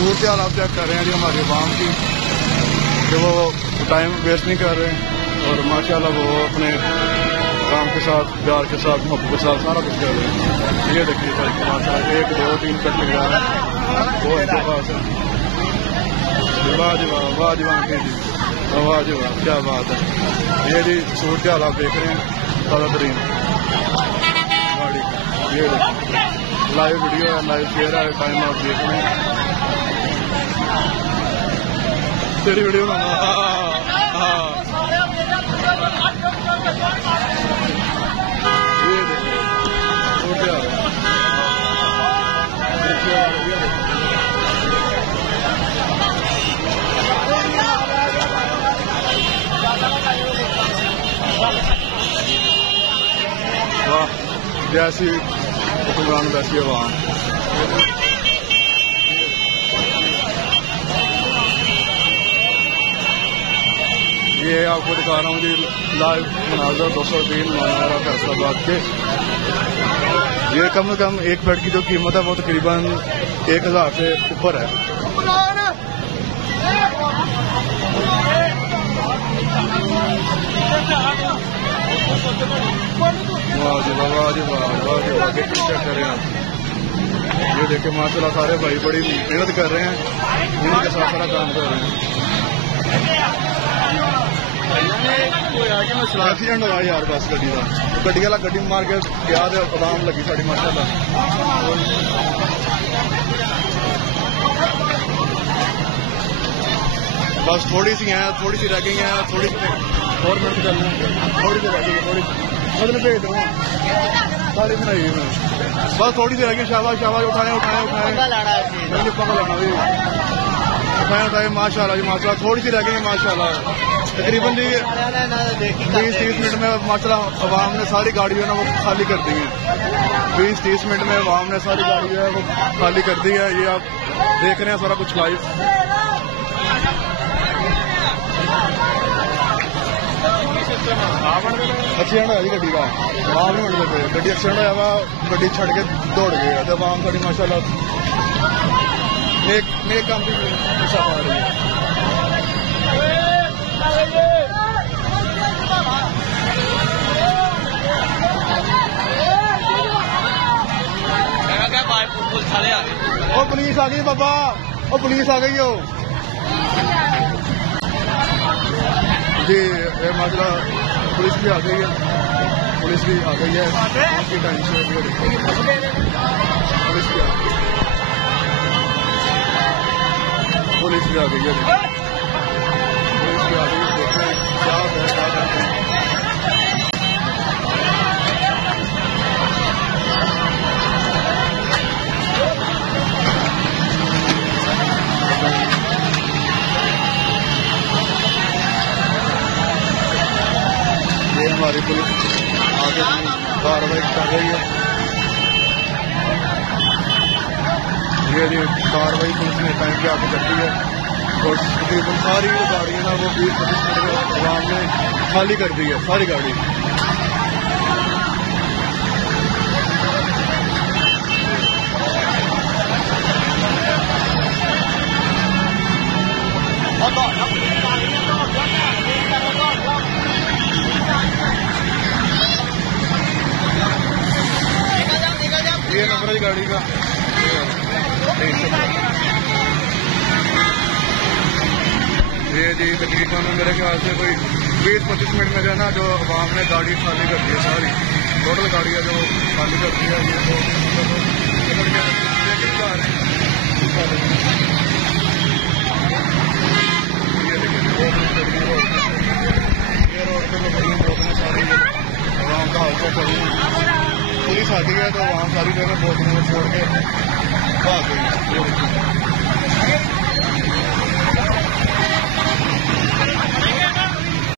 सूरत हाल आप चेक कर रहे हैं जी हमारी आवाम की, कि वो टाइम वेस्ट नहीं कर रहे और माशाल्लाह वो अपने काम के साथ, प्यार के साथ, मोहब्बत के साथ सारा कुछ कर रहे हैं। ये देखिए भाई माशाल्लाह 1 2 3 कट लग रहा है, वो इनके पास है। वाजवाब वाजवाब जी, वाजवाब, क्या बात है। ये जी सूरत हाल आप देख रहे हैं, ताज़ा तरीन गाड़ी, ये देखिए लाइव वीडियो है, लाइव शेयर है, टाइम आप देख रहे हैं। तेरी वीडियो ना ये देखो वाह, जैसी हुक्मरान वैसी आवाम। ये आपको दिखा रहा हूँ जी लाइव मनाजर 203 मनारा फैसलाबाद के। ये कम से कम एक बेड की जो कीमत है वो तकरीबन 1000 से ऊपर है। चेक कर रहे हैं आप, ये देखे माशाल्लाह सारे भाई बड़ी मेहनत कर रहे हैं, इन्हीं के साथ सारा काम कर रहे हैं। एक्सीडेंट हुआ यार बस गड्डी का, गड्डी वाला गड्डी मार के गया तो आराम लगी साड़ी माशाल्लाह। बस थोड़ी सी है, थोड़ी सी रह गई है, थोड़ी सी और मिनट कर लें, थोड़ी सी रह गई है, थोड़ी मतलब भेज दूँगा साड़ी बनाई है मैं, बस थोड़ी सी रह गई। शाबाश शाबाश, उठाए उठाए उठाए, पकड़ लेना भी उठाए उठाए, माशाल्लाह जी माशाल्लाह। थोड़ी सी रह गई है माशाल्लाह, तकरीबन जी 20-30 मिनट में माशाल्लाह अवाम ने सारी गाड़ी जो है ना वो खाली कर दी है। 20-30 मिनट में अवाम ने सारी गाड़ी जो है वो खाली कर दी है। ये आप देख रहे हैं सारा कुछ लाइव। एक्सीडेंट होया जी गड्डी का, आवाम नहीं बनते पे, गड्डी एक्सीडेंट होया वा, गड्डी छड़ के दौड़ गए तो अवाम साड़ी माशाल्लाह नेक काम की हिस्सा पा रही है। ओ पुलिस आ गई बाबा, ओ पुलिस आ गई हो जी। ये माजरा पुलिस भी आ गई है, पुलिस भी आ गई है उसकी टाइम से, पुलिस भी आ गई है, पुलिस भी आ गई है, पुलिस भी आ गई है। देखते हैं क्या है क्या करते हैं। हमारी पुलिस आगे कार्रवाई कर रही है। ये जी कार्रवाई पुलिस ने टाइम पे आगे करती है और तकरीबन सारी गाड़ियाँ ना वो 20-25 मिनट में आवाम ने खाली कर दी है, सारी गाड़ी। ये नंबर है गाड़ी का, ये जी तकरीबन मेरे ख्याल से कोई 20-25 मिनट में जो है ना जो अवाम ने गाड़ी खाली कर दी है, सारी टोटल गाड़ियाँ जो खाली कर दी है। ये रोड पे रोकने सारी अवाम का हादसा करूँ, पुलिस आती है तो वहाँ सारी जगह बोतलों में छोड़ के भाग गई।